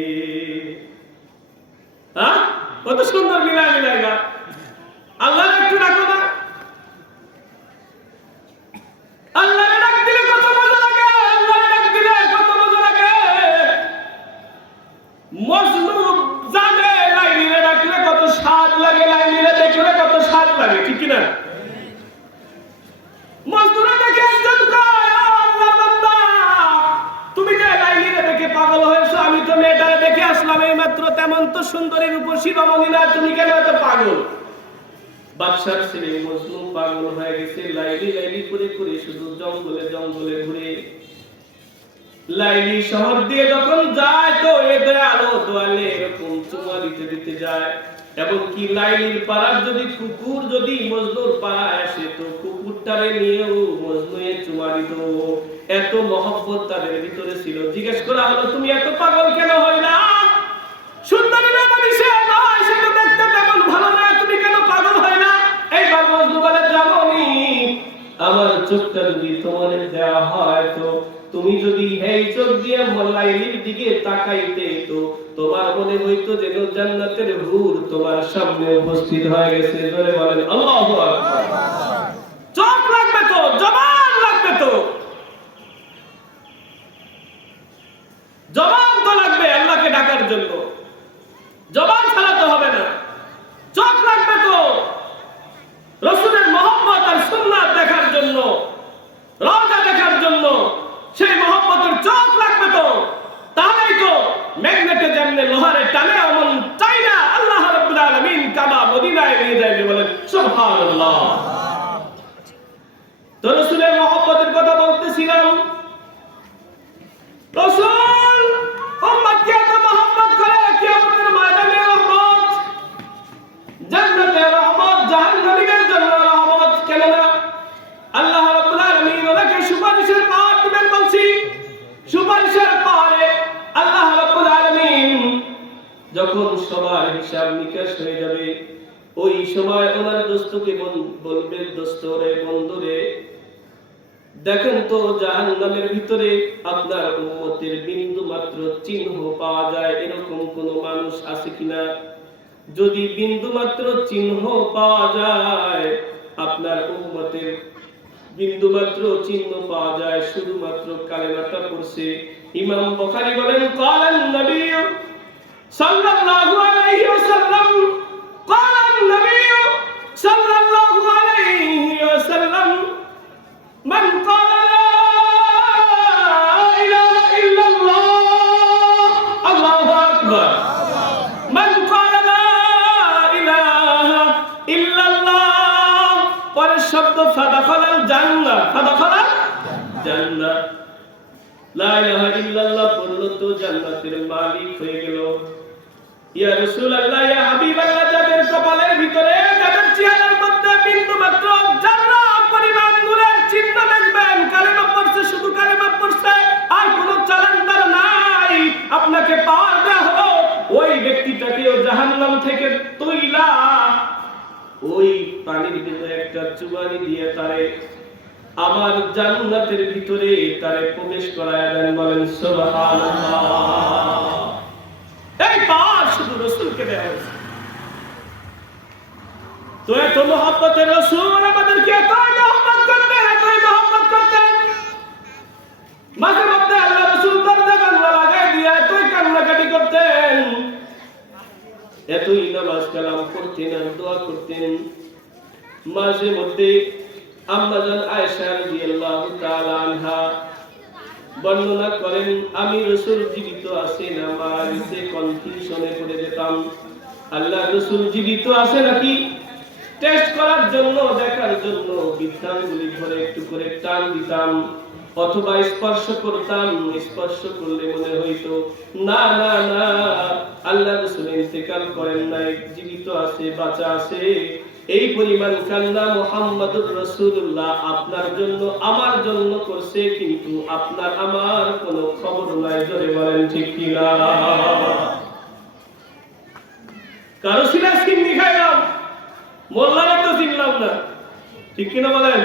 হ্যাঁ, কত সুন্দর মিলাই গা। আল্লাহ একটু ডাকো না, আল্লাহ ডাক দিলে কত মজা লাগে, আল্লাহ ডাক দিলে কত মজা লাগে। মজনু জানে লাইলিরে ডাকলে কত স্বাদ লাগে, লাইলিরে দেখলে কত স্বাদ লাগে, ঠিক কি না? মজনুরে দেখে একজন কয়, আল্লাহ বান্দা, তুমি যে লাইলিরে দেখে পাগল হয়েছো, আমি তো মেয়েটারে দেখে আসলাম এই মাত্র, তেমন তো সুন্দরী রূপসী রমণী না, তুমি কেন এত পাগল? বাদশার ছেলে মজনু পাগল হয়ে গেছে, লাইলি লাইলি করে করে শুধু জঙ্গলে জঙ্গলে ঘুরে। লাইলি শহর দিয়ে যখন যায় তো এদের আলো দোয়ালে এরকম চুমা দিতে দিতে যায়। এবং কি লাইলির পাড়ার যদি কুকুর যদি মজনুর পাড়ায় আসে তো কুকুরটারে নিয়েও মজনুয়ে চুমা দিত। এত মহব্বত তাদের ভিতরে ছিল। জিজ্ঞেস করা হলো, তুমি এত পাগল কেন হইলা? সুন্দরী রমণী সে নয়, সে তো দেখতে তেমন ভালো না, তুমি কেন পাগল হইলা? এইবার মজনু বলে, জানোনি আমার চোখটা যদি তোমাদের দেওয়া হয় তো তুমি যদি এই চোখ দিয়ে লাইলির দিকে তাকাইতে তো তোমার মনে হইতো যেন জান্নাতের হুর তোমার সামনে উপস্থিত হয়ে গেছে। জোরে বলেন আল্লাহু আকবার। চোখ লাগবে তো, জবান লাগবে তো, জবান তো লাগবে আল্লাহকে ডাকার জন্য, জবান ছাড়াতে হবে না। চোখ লাগবে তো রাসূলের মহব্বত আর সুন্নাত দেখার জন্য, রওজা দেখার জন্য, সেই মহব্বতের চোখ লাগবে তো। তাহলেই তো ম্যাগনেটে যেমন লোহারে টানে এমন চাই না, আল্লাহ রাব্বুল আলামিন কাবা মদিনায় নিয়ে যাবে। বলেন সুবহানাল্লাহ। তো রাসূলের মহব্বতের কথা বলতেছিলাম। রাসূল উম্মতকে এত মহব্বত করে, কিয়ামতের ময়দানে রহমত, জান্নাতে রহমত, জাহান্নামীদের জন্য রহমত। কেন না? আল্লাহ রাব্বুল আলামিন ওনাকে সুপারিশের পাওয়ার দিবেন বলছি। সুপারিশের পরে আল্লাহ রাব্বুল আলামিন যখন সবার হিসাব নিকাশ হয়ে যাবে, ওই সময় ওনার দোস্তকে বলবে, দোস্ত রে, বন্ধু রে, দেখেন তো জাহান্নামের ভিতরে আপনার উম্মতের বিন্দু মাত্র চিহ্ন পাওয়া যায় এরকম কোন মানুষ আছে কিনা? যদি বিন্দু মাত্র চিহ্ন পাওয়া যায়, আপনার উম্মতের বিন্দু মাত্র চিহ্ন পাওয়া যায়, শুধুমাত্র কালেমাটা পড়ছে। ইমাম বুখারী বলেন, ক্বালান নবী সাল্লাল্লাহু আলাইহি ওয়াসাল্লাম, ক্বালান নবী সাল্লাল্লাহু আলাইহি ওয়াসাল্লাম, মান ক্বালা লা ইলাহা ইল্লাল্লাহ, আল্লাহু আকবার, মান ক্বালা লা ইলাহা ইল্লাল্লাহ, পরের শব্দ ফাদাখালাল জান্নাহ, ফাদাখালাল জান্নাহ। লা ইলাহা ইল্লাল্লাহ পড়লো তো জান্নাতের মালিক হয়ে গেল। ইয়া রাসূলুল্লাহ, ইয়া হাবিবাল্লাহ, যাদের কপালের ভিতরে, যাদের চেহারার মধ্যে বিন্দু মাত্র জান্নাহ পরিমাণ নূরের চিহ্ন দেখবেন, কালেমা পড়ছে, শুধু কালেমা পড়ছে, আর কোনো চালান্তর নাই, আপনাকে পাওয়ার দেওয়া হলো, ওই ব্যক্তিটাকেও জাহান্নাম থেকে তুইলা ওই পানির ভিতরে একটা চুবানি দিয়ে তারে আমার জান্নাতের ভিতরে তারে প্রবেশ করায় দেন। বলেন সুবহানাল্লাহ। এই পাওয়ার শুধু রাসূলকে দেওয়া হয়েছে। তো এত মহব্বতের রাসূল আমাদেরকে এতই মহব্বত করতেন, এতই মহব্বত করতেন, মাঝে মধ্যে আল্লাহ রাসূল দরজা জানলা লাগাই দিয়ে এতই কান্নাকাটি করতেন, এতই নামাজ কালাম করতেন আর দোয়া করতেন। মাঝে মধ্যে আম্মা জান আয়েশা রাদিয়াল্লাহু তাআলা আনহা বর্ণনা করেন, আমি রাসূল জীবিত আছে না মারা গেছে কনফিউশনে পড়ে যেতাম। আল্লাহ রাসূল জীবিত আছে নাকি টেস্ট করার জন্য, দেখার জন্য বিধানগুলি ধরে একটু করে টান দিতাম, অথবা স্পর্শ করতাম। স্পর্শ করলে মনে হইতো না না না, আল্লাহ রাসূল ইন্তেকাল করেন নাই, জীবিত আছে, বাঁচা আছে। এই পরিমাণ কান্না মুহাম্মদুর রাসূলুল্লাহ আপনার জন্য আমার জন্য করছে, কিন্তু আপনার আমার কোনো খবর নাই। জোরে বলেন ঠিক কি না? কারো সিরাজ কিন্নি খাইলাম, মোল্লারে তো চিনলাম না, ঠিক কিনা বলেন?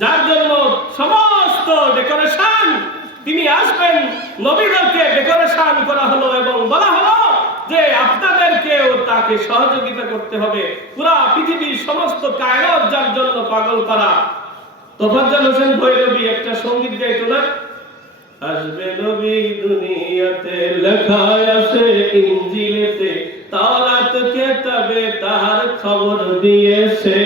যার জন্য সমস্ত ডেকোরেশন, তিনি আসবেন, নবীদেরকে ডেকোরেশন করা হলো এবং বলা হলো যে আপনাদেরকেও তাকে সহযোগিতা করতে হবে। পুরা পৃথিবীর সমস্ত কায়নাত যার জন্য পাগল করা। তোফাজ্জল হোসেন ভৈরবী একটা সঙ্গীত গাইতো না, আসবে নবী দুনিয়াতে, লেখা আছে ইনজিলেতে, তাওরাত কিতাবে তার খবর দিয়েছে,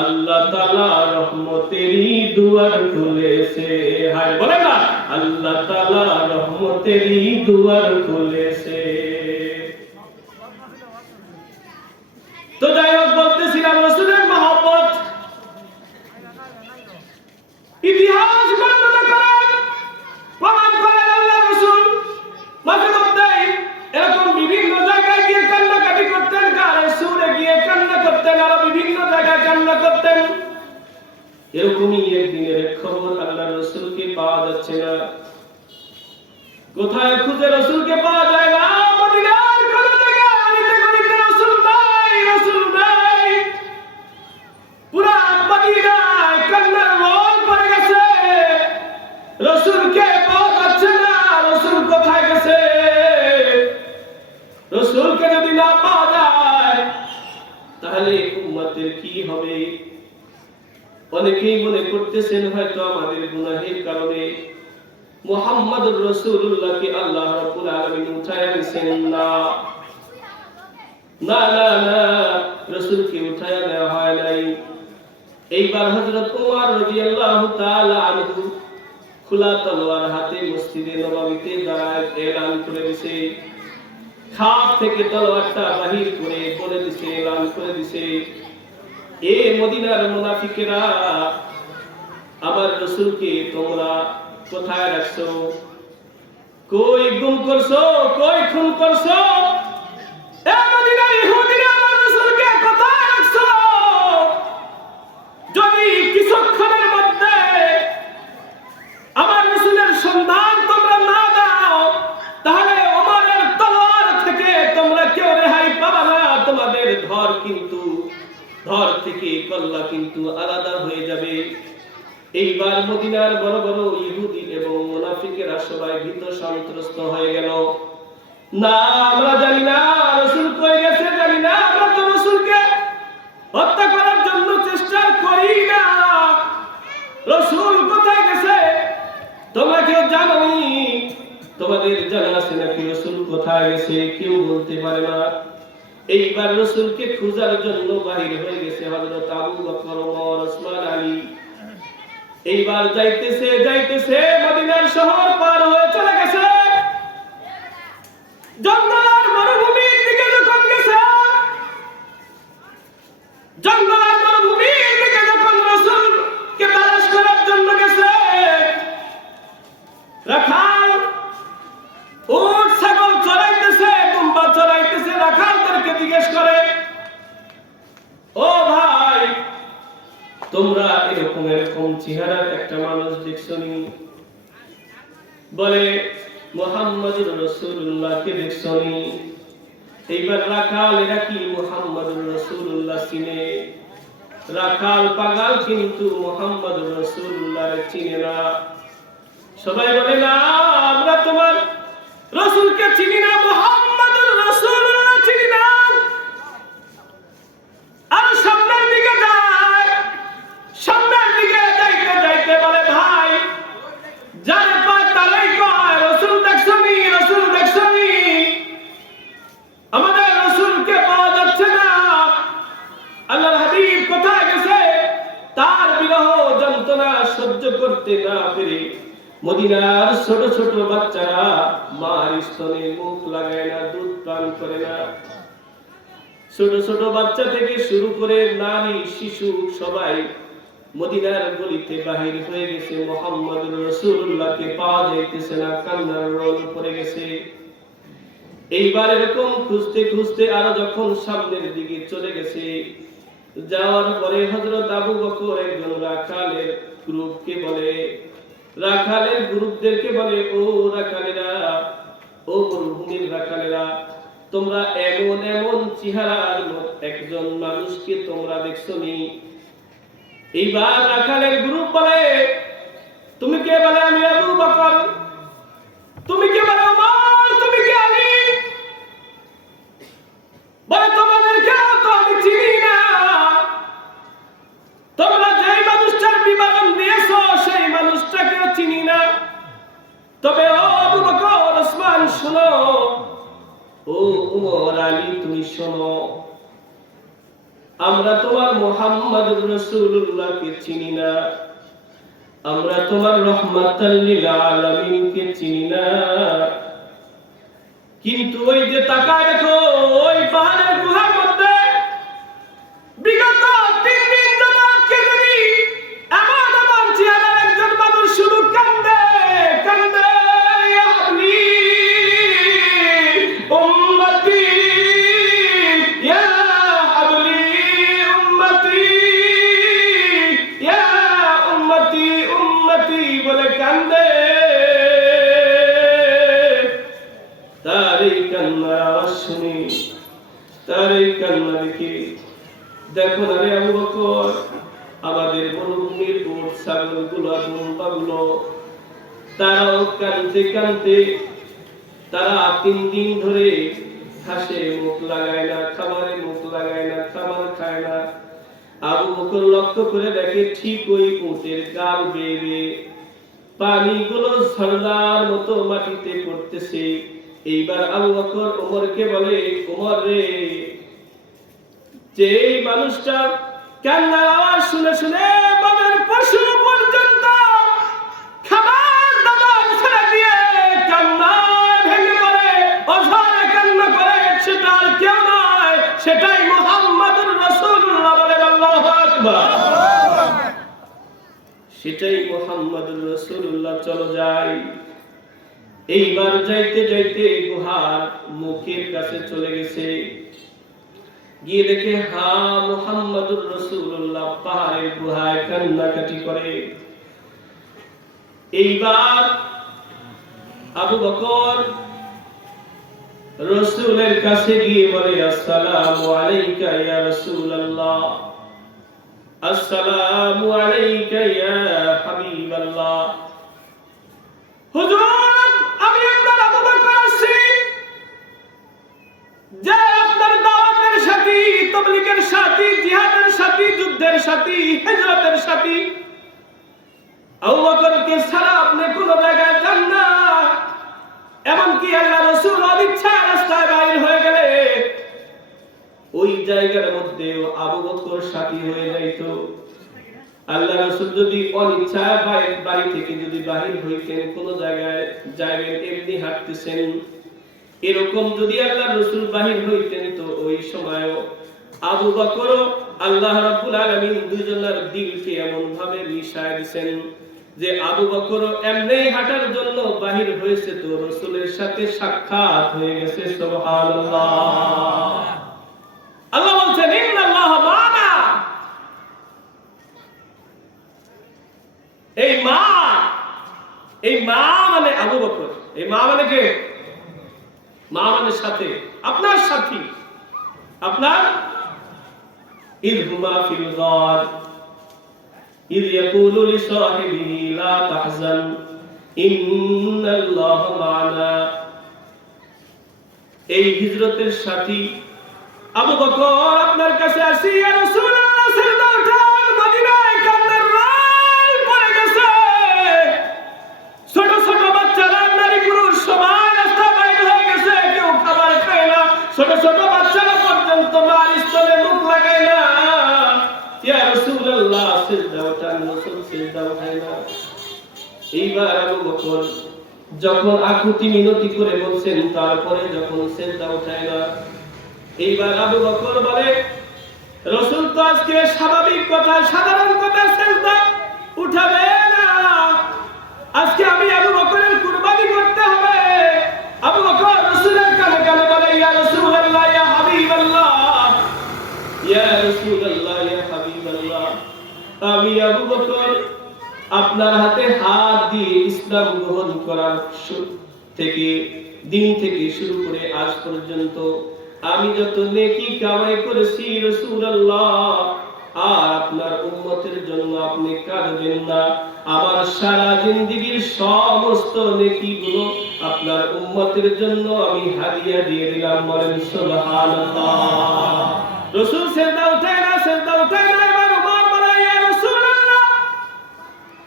আল্লাহ তাআলা রহমতেরই দুয়ার খুলেছে। হায় বলে না, আল্লাহ তাআলা রহমতেরই দুয়ার খুলেছে। তো যাই হোক, বলতেছিলাম রাসূলের মহব্বত, ইতিহাস বর্ণনা করেন, প্রমাণ করেন আল্লাহ রাসূল মাঝে মধ্যে এরকম বিভিন্ন জায়গায় গিয়ে কান্নাকাটি করতেন, গায়ে সুরে গিয়ে কান্না করতেন, আরো বিভিন্ন জায়গায় কান্না করতেন। এরকমই একদিনের খবর, আল্লাহ রাসূলকে পাওয়া যাচ্ছে না। কোথায় খুঁজে রাসূলকে পাওয়া যায় না, মদিনার কোন জায়গায় আলিতে গলিতে রাসূল নাই, রাসূল নাই। পুরা মদিনায় কান্নার রোল পড়ে গেছে, রাসূলকে পাওয়া যাচ্ছে না। রাসূল কোথায় গেছে? রাসূলকে যদি না পাওয়া যায় তাহলে উম্মতের কি হবে? অনেকেই মনে করতেছেন হয়তো আমাদের গুনাহের কারণে মুহাম্মদুর রাসূলুল্লাহকে আল্লাহ রাব্বুল আলামিন উঠায় নিছেন না। না না না, রাসূলকে উঠায় নেওয়া হয় নাই। এইবার হযরত ওমর রাদিয়াল্লাহু তাআলা আনহু খোলা তলোয়ার হাতে মসজিদে নববীতে দাঁড়ায় এলান করে দিয়েছে, খাপ থেকে তলোয়ারটা বাহির করে বলে দিয়েছে, এলান করে দিয়েছে, এ মদিনার মুনাফিকেরা, আমার রাসূলকে তোমরা কোথায় রাখছো? কই গুম করছো, কই খুন করছো? এ মদিনার ইহুদিরা, আমার রাসূলকে কোথায় রাখছো? যদি কিছুক্ষণের মধ্যে আমার রাসূলের সন্ধান তোমরা না দাও, তাহলে ওমরের তলোয়ার থেকে তোমরা কেউ রেহাই পাবে না। তোমাদের ধর থেকে কল্লা কিন্তু আলাদা হয়ে যাবে। এইবার মদিনার বড় বড় ইহুদি এবং মুনাফিকেরা সবাই ভীত সন্ত্রস্ত হয়ে গেল। না, আমরা জানি না রাসূল কই গেছে, জানি না, আমরা তো রাসূলকে হত্যা করার জন্য চেষ্টা করি না। রাসূল কোথায় গেছে তোমরা কেউ জানোনি? তোমাদের জানা আছে নাকি রাসূল কোথায় গেছে? কেউ বলতে পারে না। এইবার রাসূলকে খোঁজার জন্য বাহির হয়ে গেছে হযরত আবু বকর, ওমর, ওসমান, আলী। এইবার যাইতেছে যাইতেছে মদিনার শহর পার হয়ে চলে গেছে, জঙ্গলের মরুভূমির দিকে যখন গেছে, জঙ্গলের মরুভূমির দিকে যখন রাসূলকে তালাশ করার জন্য গেছে, রাখাল উট ছাগল চড়াইতেছে, দুম্বা চড়াইতেছে, রাখালদেরকে জিজ্ঞেস করে, ও ভাই, তোমরা এরকম চেহারার একটা মানুষ দেখছনি? বলে, মুহাম্মদুর রাসূলুল্লাহকে দেখছনি? এইবার রাখাল, এরা কি মুহাম্মদুর রাসূলুল্লাহ চিনে? রাখাল পাগল, কিন্তু মুহাম্মদুর রাসূলুল্লাহ চিনে না। সবাই বলে, না, আমরা তোমার রাসূলকে চিনি না, মুহাম্মদুর রাসূলুল্লাহ চিনি না। আর সামনের দিকে যায়, সামনের দিকে যাইতে যাইতে বলে, ভাই, যারে পায় তারাই কয় রাসূল দেখছনি, রাসূল দেখছনি। আমাদের রাসূলকে পাওয়া যাচ্ছে না, আল্লাহর হাবিব কোথায় গেছে? তার বিরহ যন্ত্রণা সহ্য করতে না পেরে মদিনার ছোট ছোট বাচ্চারা মার স্তনে মুখ লাগায় না, দুধ পান করে না। ছোট ছোট বাচ্চা থেকে শুরু করে নারী শিশু সবাই মদিনার গলিতে বাহির হয়ে গেছে। মুহাম্মদুর রাসূলুল্লাহকে পাওয়া যাইতেছে না, কান্নার রোল পড়ে গেছে। এইবার এরকম খুঁজতে খুঁজতে আরো যখন সামনের দিকে চলে গেছে, যাওয়ার পরে হযরত আবু বকর একজন রাখালের গ্রুপকে বলে, রাখালের গ্রুপদেরকে বলে, ও রাখালেরা, ও মরুভূমির রাখালেরা, তোমরা এমন এমন চেহারার একজন মানুষকে তোমরা দেখছনি? এইবার রাখালের গ্রুপ বলে, তুমি কে? বলে, আমি আবু বকর। তুমি কে? বলে, ওমর। তুমি কে? আলী। বলে, তোমাদেরকে তো আমি চিনি না, তোমরা যেই মানুষটার বিবরণ দিয়েছো সেই মানুষটাকেও চিনি না। তবে ও আবু বকর, ওসমান শোনো, ও ওমর, আলী তুমি শোনো, আমরা তোমার মুহাম্মদুর রাসূলুল্লাহকে চিনি না, আমরা তোমার রাহমাতাল লিল আলামিনকে চিনি না। কিন্তু ওই যে তাকায় দেখো, ওই পাহাড়ের গুহার মধ্যে বিগত 3 দিন যাবত কে জানি এমন এমন চেহারার একজন মানুষ শুধু কান্দে কান্দে, ইয়া আলী উম্মতি, ইয়া আলী উম্মতি, ইয়া উম্মতি উম্মতি বলে কান্দে। তারই কান্নার আওয়াজ শুনি, তারই কান্না দেখি, দেখো না রে আবু বকর, আমাদের মরুভূমির উট ছাগলগুলো, দুম্বাগুলো, তারাও কাঁদতে কাঁদতে, তারা 3 দিন ধরে ঘাসে মুখ লাগায় না, খাবারে মুখ লাগায় না, খাবার খায় না। আবু বকর লক্ষ্য করে দেখে ঠিক ওই উটের গাল বেয়ে বেয়ে পানিগুলো ঝর্ণার মতো মাটিতে পড়তেছে। এইবার আবু বকর ওমরকে বলে, ওমর রে, যে মানুষটা কান্নার আওয়াজ শুনে শুনে বনের পশু পর্যন্ত খাবার দাবার ছেড়ে দিয়ে কান্নায় ভেঙে পড়ে, অঝরে কান্না করে, সেটা আর কেউ নয়, সেটাই মুহাম্মদুর রাসূলুল্লাহ। বলেন আল্লাহু আকবার। সেটাই মুহাম্মদুর রাসূলুল্লাহ। চলো যাই। এইবার যাইতে যাইতে গুহার মুখের কাছে চলে গেছে, গিয়ে দেখে হা মুহাম্মদুর রাসূলুল্লাহ পাহাড়ের গুহায় কান্নাকাটি করে। এইবার আবু বকর রাসূলের কাছে গিয়ে বলে, আসসালামু আলাইকা ইয়া রাসূলুল্লাহ, আসসালামু আলাইকা ইয়া হাবিবাল্লাহ। হুজুর, আমি আপনার আবু বকর আছি, যে আপনার দাওয়াতের সাথী, তাবলীগের সাথী, জিহাদের সাথী, যুদ্ধের সাথী, হিজরতের সাথী। আবু বকরকে ছাড়া আপনি কোন জায়গায় যান না, এমনকি আল্লাহ রাসূল অনিচ্ছায় রাস্তায় বাইর হয়ে গেলে ওই জায়গার মধ্যেও আবু বকর সাথী হয়ে যাইত। আল্লাহ রাসূল যদি অনিচ্ছায় বাড়ি থেকে যদি বাহির হইতেন, কোন জায়গায় যাবেন, এমনি হাঁটতেছেন, এরকম যদি আল্লাহ রাসূল বাহির হইতেন, তো ওই সময়ও আবু বকর আল্লাহ রাব্বুল আলামিন দুইজনের দিলকে এমন ভাবে মিশায় দিবেন যে আবু বকর এমনি হাঁটার জন্য বাহির হয়েছে, তো রাসূলের সাথে সাক্ষাৎ হয়ে গেছে। সুবহানাল্লাহ। আল্লাহ বলছেন, ইন্নাল্লাহ মা'না। এই মা মানে আবু বকর। এই মা মানে কে? মা মানে সাথে, আপনার সাথী, আপনার। ইযহুমা ফিল গার ইয ইয়াকুলু লিসাহিবিহি লা তাহজান ইন্নাল্লাহ মা'না। এই হিজরতের সাথী আবু বকর আপনার কাছে আসি, ইয়া রাসূলুল্লাহ সাল্লাল্লাহু আলাইহি ওয়াসাল্লাম, মদিনায় কান্নার রাল পড়ে গেছে। ছোট ছোট বাচ্চারা, নারী পুরুষ সবাই রাস্তা বাইরে হয়ে গেছে, কেউ খাবার খায় না, ছোট ছোট বাচ্চারা পর্যন্ত মার স্তনে মুখ লাগায় না। ইয়া রাসূলুল্লাহ সিজদা উঠান, রাসূল সিজদা উঠায় না। এইবার আবু বকর যখন আকুতি মিনতি করে বলছেন, তারপরে যখন সিজদা উঠায় না, এইবার আবু বকর বলে, রাসূল তো আজকে স্বাভাবিক কথা, সাধারণ কথা সিজদা উঠাবে না, আজকে আমি আবু বকরের কুরবানি করতে হবে। আবু বকর রাসূলের কানে কানে বলে, ইয়া রাসূলুল্লাহ, ইয়া হাবিবাল্লাহ, ইয়া রাসূলুল্লাহ, ইয়া হাবিবাল্লাহ, আমি আবু বকর আপনার হাতে হাত দিয়ে ইসলাম গ্রহণ করার দিন থেকে শুরু করে আজ পর্যন্ত আমি যত নেকি কামাই করেছি রাসূলুল্লাহ, আর আপনার উম্মতের জন্য আপনি কাঁদবেন না, আমার সারা জিন্দেগীর সমস্ত নেকিগুলো আপনার উম্মতের জন্য আমি হাদিয়া দিয়ে দিলাম। বলেন সুবহানাল্লাহ। রাসূল সিজদা উঠায় না, সিজদা উঠায় না। এবার ওমর বলে, ইয়া রাসূলুল্লাহ,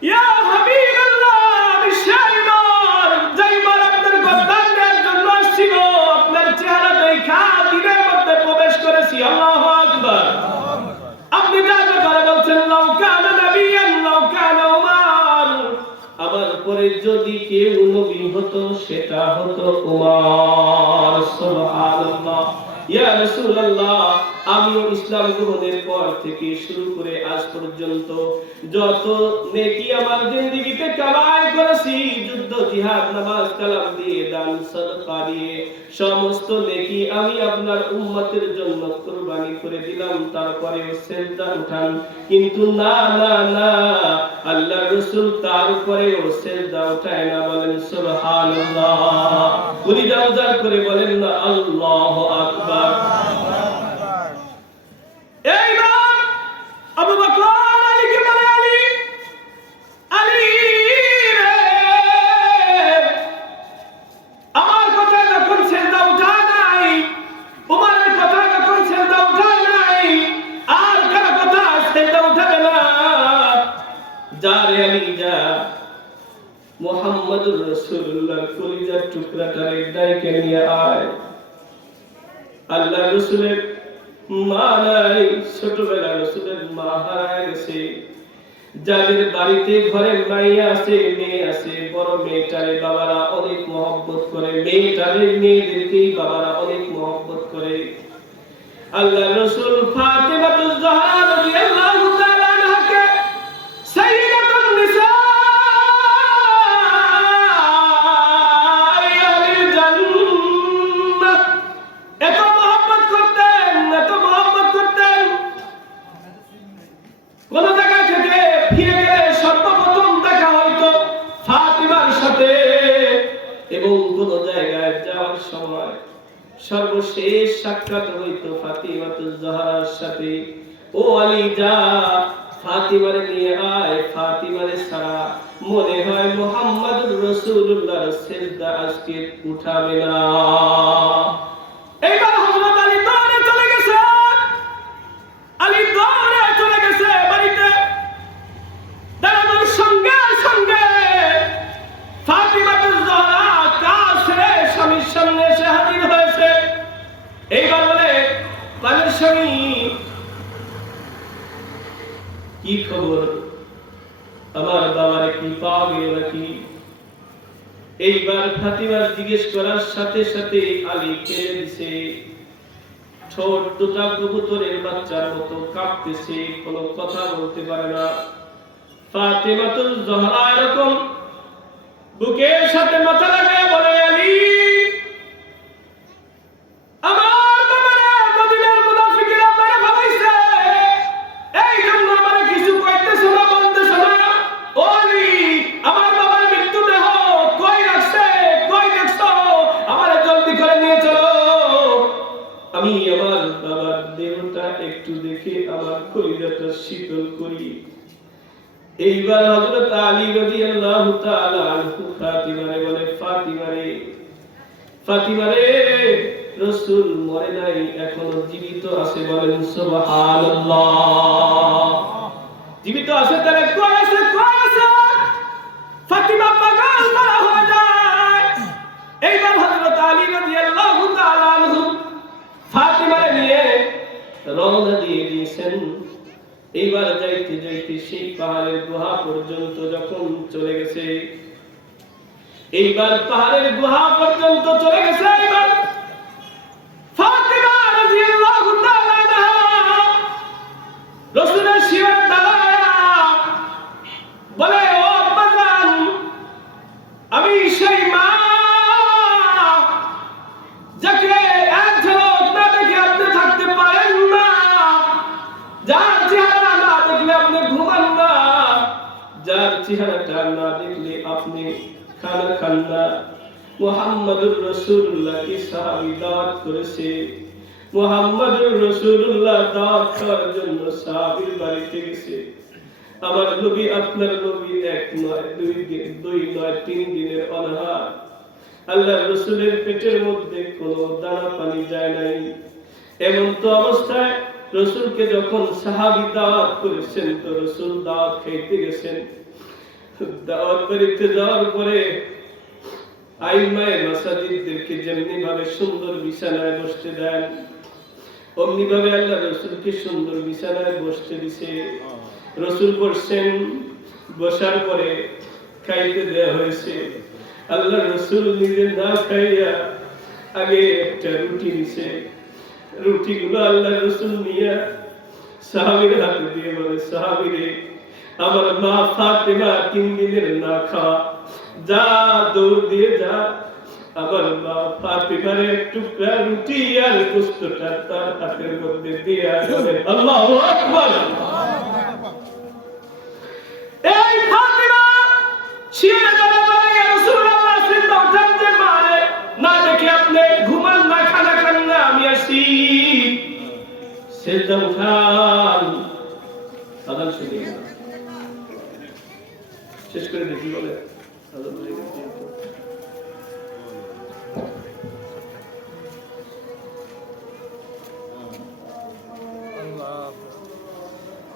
ইয়া হাবিবাল্লাহ, আমি শাইবার যাইবার আপনার গদ্দানের জন্য আসছিল, আপনার চেহারা দেখা দিনের মধ্যে প্রবেশ করেছি। আল্লাহু আকবার। আপনি যা করে বলছেন, লাউ কানা নবিয়ান লাউ কানা উমর, আমার পরে যদি কেউ নবী হতো সেটা হতো উমর। সুবহানাল্লাহ। ইয়া রাসূলুল্লাহ, আমি ইসলাম গ্রহণের পর থেকে শুরু করে আজ পর্যন্ত যত নেকি আমার জিন্দেগিতে কামাই করেছি, যুদ্ধ জিহাদ নামাজ কালাম দিয়ে দান সাদকা দিয়ে সমস্ত নেকি আমি আপনার উম্মতের জন্য কুরবানি করে দিলাম। তারপরেও সিজদা উঠান, কিন্তু না না না, আল্লাহর রাসূল তারপরেও সিজদা উঠায় না। বলেন সুবহানাল্লাহ। কলিজা উজাড় করে বলেন না আল্লাহু আকবার। এইবার আবু বকর আলীকে বলে, আলী, আলী রে, আমার কথা যখন সিজদা উঠায় নাই, উমরের কথা যখন সিজদা উঠায় নাই, আর কার কথা সিজদা উঠাবে না? যা রে আলী যা, মুহাম্মদুর রাসূলুল্লাহর কলিজার টুকরাটারে ডাইকে নিয়ে আয়। আল্লাহর রাসূলের মা নাই, ছোটবেলা রাসূলের মা হারায় গেছে। যাদের বাড়িতে ঘরে মাইয়া আছে, মেয়ে আছে, বড় মেয়েটারে বাবারা অনেক মহব্বত করে, মেয়েদেরকেই বাবারা অনেক মহব্বত করে। আল্লাহর রাসূল ফাতিমাতুজ জাহরা রাদিয়াল্লাহু তাআলা আনহাকে সাইয়্যিদাতুন নিসা কোন জায়গা থেকে ফিরে গেলে সর্বপ্রথম দেখা হয়তো ফাতিমার সাথে, এবং কোন জায়গায় যাওয়ার সময় সর্বশেষ সাক্ষাৎ হইতো ফাতিমাতুজ জাহরার সাথে। ও আলী যা, ফাতিমারে নিয়ে আয়, ফাতিমারে ছাড়া মনে হয় মুহাম্মদুর রাসূলুল্লাহর সিজদা আজকে উঠাবে না। এইবার হযরত আলী দৌড়ে চলে গেছে, আলী দৌড়ে চলে গেছে বাড়িতে। দাঁড়ানোর সঙ্গে সঙ্গে ফাতিমাতুজ জাহরা কাছে স্বামীর সামনে এসে হাজির হয়েছে। এইবার বলে, প্রাণের স্বামী, কি খবর? আমার বাবারে কি পাওয়া গেল নাকি? এইবার ফাতিমার জিজ্ঞেস করার সাথে সাথে আলী কেঁদে দিছে, ঠোঁট দুটা কবুতরের বাচ্চার মতো কাঁপতেছে, কোনো কথা বলতে পারে না। ফাতিমাতুজ জাহরা এরকম বুকের সাথে মাথা লাগিয়ে বলে, আলী, আমার বাবারে মদিনার মুনাফিকরা মেরে ফেলাইছে, এই জন্য আমার কিছু কইতেছ না, বলতেছ না। ও আলী, আমার বাবার মৃত্যুদেহ কই রাখছে, কই দেখছো? আমারে জলদি করে নিয়ে চলো, আমি আমার বাবার দেহটা একটু দেখে আমার কলিজাটা শীতল করি। এইবার হযরত আলী রাদিয়াল্লাহু তাআলা আনহু ফাতিমারে বলে, ফাতিমারে, রাসূল মরে নাই, এখনো জীবিত আছে। বলেন সুবহানাল্লাহ। জীবিত আছে, তাহলে কই আছে? ফাতিমা পাগল করা হয়ে যায়। এইবার হযরত আলী রাদিয়াল্লাহু তাআলা আনহু ফাতিমারে নিয়ে রওনা দিয়ে দিয়েছেন এইবার যাইতে যাইতে সেই পাহাড়ের গুহা পর্যন্ত যখন চলে গেছে, এইবার পাহাড়ের গুহা পর্যন্ত চলে গেছে, এইবার ফাতিমা রাদিয়াল্লাহু তাআলা আনহা রাসূলের শিরায় দাঁড়ায়া বলে, ও আব্বাজান, আমি সেই মা যাকে এক ঝলক না দেখে আপনি থাকতে পারেন না, যার চেহারা না দেখলে আপনি ঘুমান না, যার চেহারাটা না দেখলে আপনি খানা খান না। মুহাম্মদুর রাসূলুল্লাহকে সাহাবী দাওয়াত করেছে, মুহাম্মদুর রাসূলুল্লাহ দাওয়াত করার জন্য সাহাবীর বাড়িতে গেছে। আমার নবী আপনার নবী এক নয়, দুই নয়, 3 দিনের অনাহার। আল্লাহর রাসূলের পেটের মধ্যে কোনো দানা পানি যায় নাই। এমন তো অবস্থায় রাসূলকে যখন সাহাবী দাওয়াত করেছেন, তো রাসূল দাওয়াত খেতে গেছেন। দাওয়াত বাড়িতে যাওয়ার পরে আইমায়ে মাসাজিদদেরকে যেমনি ভাবে সুন্দর বিছানায় বসতে দেন, অমনি ভাবে আল্লাহ রাসূলকে সুন্দর বিছানায় বসতে দিছে। রাসূল বসছেন, বসার পরে খাইতে দেয়া হয়েছে। আল্লাহ রাসূল নিজে না খাইয়া আগে একটা রুটি নিছে, রুটিগুলো আল্লাহ রাসূল নিয়ে সাহাবীর হাতে দিয়ে বলে, সাহাবীরে, আমার মা ফাতেমা 3 দিনের না খাওয়া, যা দৌড় দিয়ে যা, আমার মা ফাতেমার এক টুকরা রুটি আর গোশতটা তার হাতের মধ্যে দিয়ে আসবে। আল্লাহু আকবার। এই ফাতেমা শিরে দাঁড়ায়, ইয়া রাসূলুল্লাহ সিজদা উঠান যে মারে না দেখে আপনি ঘুমান না, খানা খান না, আমি আসি। সিজদা উঠান, আদান শুনি শেষ করে দেখি বলে আদান হয়ে গেছে।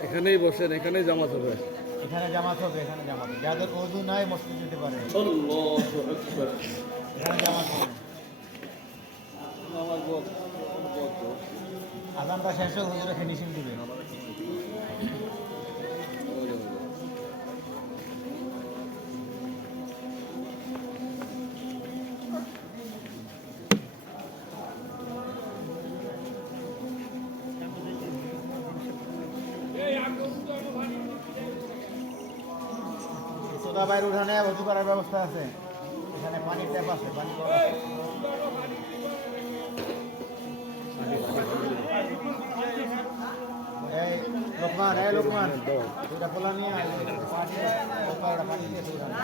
এখানেই বসেন, এখানেই জামাত হবে, এখানে জামাত হবে, এখানে জামাত হবে। যাদের ওযু নাই মসজিদে যেতে পারে, আল্লাহু আকবার। এখানে জামাত হবে। আযানটা শেষ হলে হুজুরে ফিনিশিং দিবে। সোদা বাইরে উঠানে ওযু করার ব্যবস্থা আছে, এখানে পানির ট্যাপ আছে, পানি করা আছে। এই লোকমান দুটা পোলা নিয়ে পানি দিয়ে উঠানে।